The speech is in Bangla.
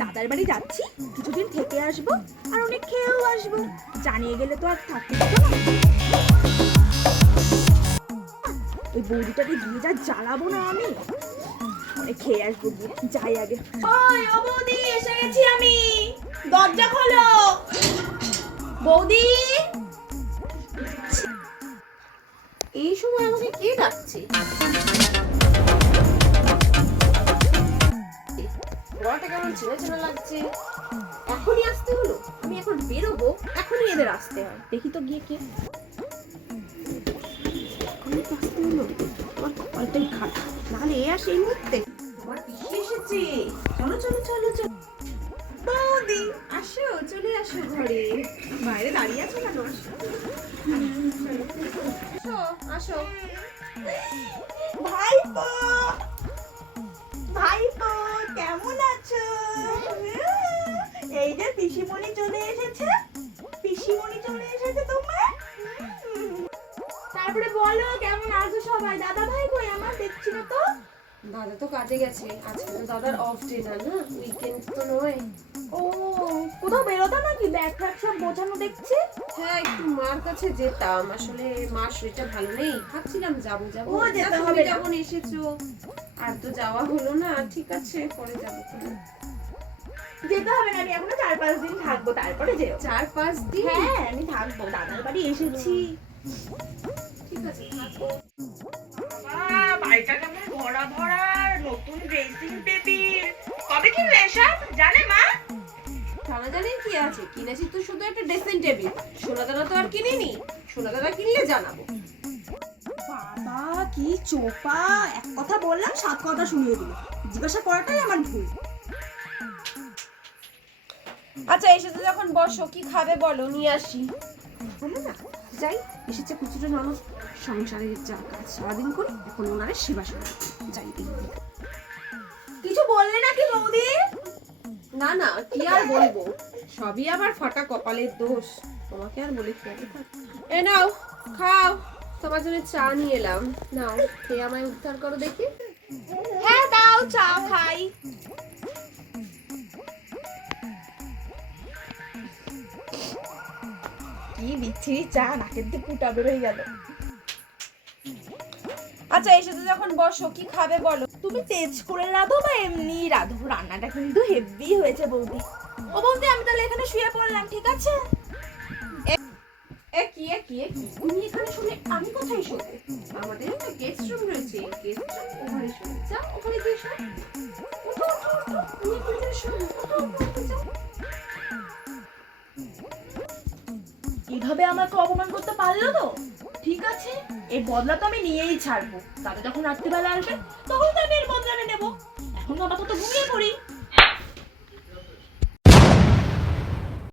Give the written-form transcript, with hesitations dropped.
দাদার বাড়ি যাচ্ছি, কিছুদিন থেকে আসবো আর অনেক খেয়েও আসবো। জানিয়ে গেলে তো আর থাকতে হতো না। ওই বৌদিটাকে গিয়ে যা জ্বালাবো না আমি, অনেক খেয়ে আসবো। গিয়ে যাই আগে। ওই ও বৌদি, এসে গেছি আমি, দরজা খোলো। বৌদি, এই সময় আমাকে কে ডাকছে? গলাটা কেমন চেনা চেনা লাগছে। এখনই আসতে হলো? আমি এখন বেরোবো, এখনই এদের আসতে হয়। দেখি তো গিয়ে কে। এখনই তো আসতে হলো, আমার কপালটাই খারাপ। নাহলে এ আসে এই মুহূর্তে। আমার পিসি এসেছে। চলো চলো চলো চলো। বৌদি আসো, চলে আসো ঘরে। বাইরে দাঁড়িয়ে আছো কেন? আসো আসো আসো। ভাইপো, ভাইপো কেমন আছো? এই যে পিসিমণি চলে এসেছে, পিসিমণি চলে এসেছে তোমার। তারপরে বলো কেমন আছো সবাই? দাদা ভাই কই আমার, দেখছি না তো। দাদা তো কাজে গেছে, আজকে তো দাদার অফ ডে না, না উইকেন্ড তো নয়। ও, কোথাও বেরোতো নাকি? ব্যাগ ট্যাগ সব বোঝানো দেখছি। হ্যাঁ, একটু মার কাছে যেতাম, আসলে মার শরীরটা ভালো নেই, ভাবছিলাম যাবো যাবো। ও, যেতে তুমি হবে না। যখন এসেছো আর তো যাওয়া হলো না। ঠিক আছে, পরে যাবো। যেতে হবে না, আমি এখনো 4-5 দিন থাকবো, তারপরে যেও। 4-5 দিন? হ্যাঁ, আমি থাকবো, দাদার বাড়ি এসেছি। ঠিক আছে, থাকো। বাড়িটা কেমন ভরা ভরা, নতুন ড্রেসিং টেবিল। কবে কিনলে এসব জানে মা? জানা জানি কি আছে, কিনেছি তো শুধু একটা ড্রেসিং টেবিল। সোনাদানা তো আর কিনিনি, সোনাদানা কিনলে জানাবো। বাবা কি চোপা, এক কথা বললাম 7 কথা শুনিয়ে দিল। জিজ্ঞাসা করাটাই আমার ভুল। আচ্ছা, এসেছে যখন বসো, কি খাবে বলো, নিয়ে আসি। বলো না, যাই। এসেছে কুচুটো ননদ, সংসারের যা কাজ সারাদিন করি, এখন ওনারের সেবা শুরু। যাই দেখি। কিছু বললে নাকি বৌদি? না না, কি আর বলবো, সবই আবার ফাটা কপালের দোষ। তোমাকে আর বলে কি হবে? এ নাও, খাও। তোমার জন্য চা নিয়ে এলাম, নাও খেয়ে আমায় উদ্ধার করো দেখি। হ্যাঁ দাও, চা খাই। কি বিচ্ছিরি চা, নাকের দিয়ে ফুটা বেরোয় গেল। আচ্ছা, এসেছে যখন বসো, কি খাবে বলো। তুমি তেজ করে রাঁধো বা এমনি রাঁধো, রান্নাটা কিন্তু হেভি হয়েছে বৌদি। ও বৌদি, আমি তাহলে এখানে শুয়ে পড়লাম, ঠিক আছে? তুমি এখানে শুনে আমি কোথায় শোবো? আমাদের একটা গেস্ট রুম রয়েছে, গেস্ট রুম ওখানে শোবো। যাও ওখানে গিয়ে শোও। ওঠো ওঠো ওঠো, তুমি এখানে শোবো। ওঠো ওঠো ওঠো, যাও। এইভাবে আমাকে অপমান করতে পারলো তো? ঠিক আছে, এর বদলা তো আমি নিয়েই ছাড়বো। দাদা যখন রাত্রিবেলা আসবে তখন তো আমি এর বদলাটা নেবো। এখন তো আপাতত ঘুমিয়ে পড়ি।